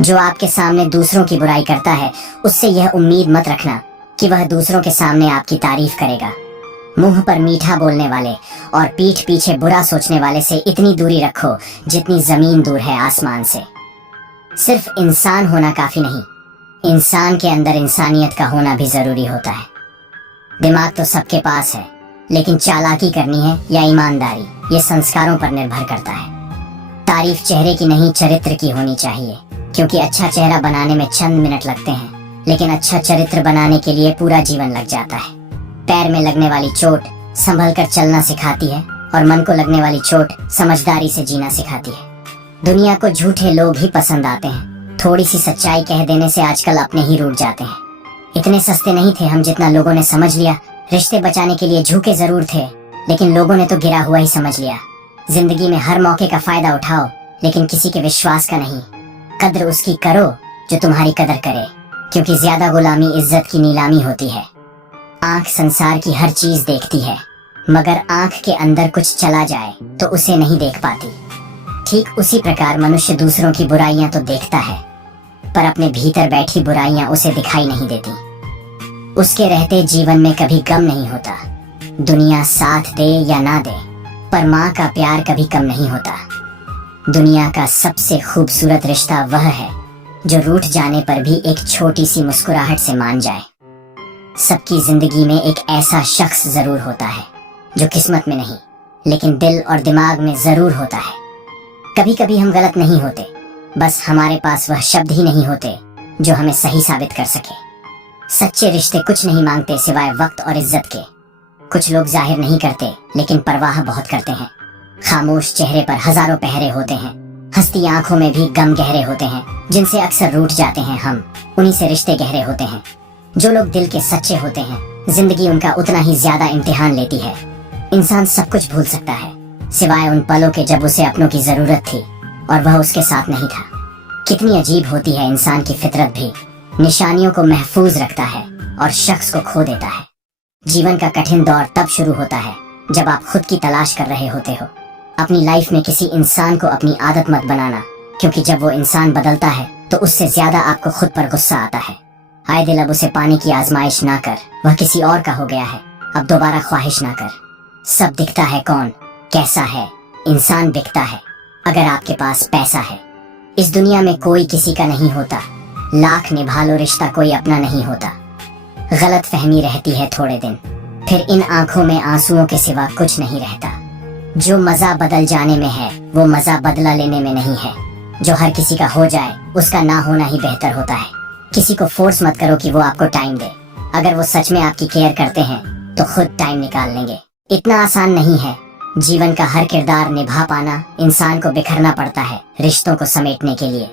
जो आपके सामने दूसरों की बुराई करता है, उससे यह उम्मीद मत रखना कि वह दूसरों के सामने आपकी तारीफ करेगा। मुंह पर मीठा बोलने वाले और पीठ पीछे बुरा सोचने वाले से इतनी दूरी रखो जितनी जमीन दूर है आसमान से। सिर्फ इंसान होना काफी नहीं, इंसान के अंदर इंसानियत का होना भी जरूरी होता है। दिमाग तो सबके पास है, लेकिन चालाकी करनी है या ईमानदारी, ये संस्कारों पर निर्भर करता है। तारीफ चेहरे की नहीं, चरित्र की होनी चाहिए, क्योंकि अच्छा चेहरा बनाने में चंद मिनट लगते हैं, लेकिन अच्छा चरित्र बनाने के लिए पूरा जीवन लग जाता है। पैर में लगने वाली चोट संभल कर चलना सिखाती है, और मन को लगने वाली चोट समझदारी से जीना सिखाती है। दुनिया को झूठे लोग ही पसंद आते हैं। थोड़ी सी सच्चाई कह देने से आजकल अपने ही रूठ जाते हैं। इतने सस्ते नहीं थे हम जितना लोगों ने समझ लिया। रिश्ते बचाने के लिए झुके जरूर थे, लेकिन लोगों ने तो गिरा हुआ ही समझ लिया। जिंदगी में हर मौके का फायदा उठाओ, लेकिन किसी के विश्वास का नहीं। कद्र उसकी करो जो तुम्हारी कदर करे, क्योंकि ज्यादा गुलामी इज्जत की नीलामी होती है। आंख संसार की हर चीज देखती है, मगर आंख के अंदर कुछ चला जाए तो उसे नहीं देख पाती। ठीक उसी प्रकार मनुष्य दूसरों की बुराइयां तो देखता है, पर अपने भीतर बैठी बुराइयां उसे दिखाई नहीं देती। उसके रहते जीवन में कभी गम नहीं होता। दुनिया साथ दे या ना दे, पर माँ का प्यार कभी कम नहीं होता। दुनिया का सबसे खूबसूरत रिश्ता वह है जो रूठ जाने पर भी एक छोटी सी मुस्कुराहट से मान जाए। सबकी जिंदगी में एक ऐसा शख्स जरूर होता है जो किस्मत में नहीं, लेकिन दिल और दिमाग में जरूर होता है। कभी कभी हम गलत नहीं होते, बस हमारे पास वह शब्द ही नहीं होते जो हमें सही साबित कर सके। सच्चे रिश्ते कुछ नहीं मांगते सिवाय वक्त और इज्जत के। कुछ लोग जाहिर नहीं करते, लेकिन परवाह बहुत करते हैं। खामोश चेहरे पर हजारों पहरे होते हैं, हंसती आंखों में भी गम गहरे होते हैं, जिनसे अक्सर रूठ जाते हैं हम। उन्हीं से रिश्ते गहरे होते हैं। जो लोग दिल के सच्चे होते हैं, जिंदगी उनका उतना ही ज्यादा इम्तिहान लेती है। इंसान सब कुछ भूल सकता है, सिवाय उन पलों के जब उसे अपनों की जरूरत थी और वह उसके साथ नहीं था। कितनी अजीब होती है इंसान की फितरत भी। निशानियों को महफूज रखता है और शख्स को खो देता है। जीवन का कठिन दौर तब शुरू होता है जब आप खुद की तलाश कर रहे होते हो। अपनी लाइफ में किसी इंसान को अपनी आदत मत बनाना, क्योंकि जब वो इंसान बदलता है तो उससे ज्यादा आपको खुद पर गुस्सा आता है। हाय दिल, अब उसे पाने की आजमाइश ना कर, वह किसी और का हो गया है, अब दोबारा ख्वाहिश ना कर। सब दिखता है कौन कैसा है, इंसान बिकता है अगर आपके पास पैसा है। इस दुनिया में कोई किसी का नहीं होता, लाख निभा लो रिश्ता कोई अपना नहीं होता। गलत फहमी रहती है थोड़े दिन, फिर इन आंखों में आंसुओं के सिवा कुछ नहीं रहता। जो मजा बदल जाने में है, वो मजा बदला लेने में नहीं है। जो हर किसी का हो जाए, उसका ना होना ही बेहतर होता है। किसी को फोर्स मत करो कि वो आपको टाइम दे। अगर वो सच में आपकी केयर करते हैं तो खुद टाइम निकाल लेंगे। इतना आसान नहीं है जीवन का हर किरदार निभा पाना। इंसान को बिखरना पड़ता है रिश्तों को समेटने के लिए।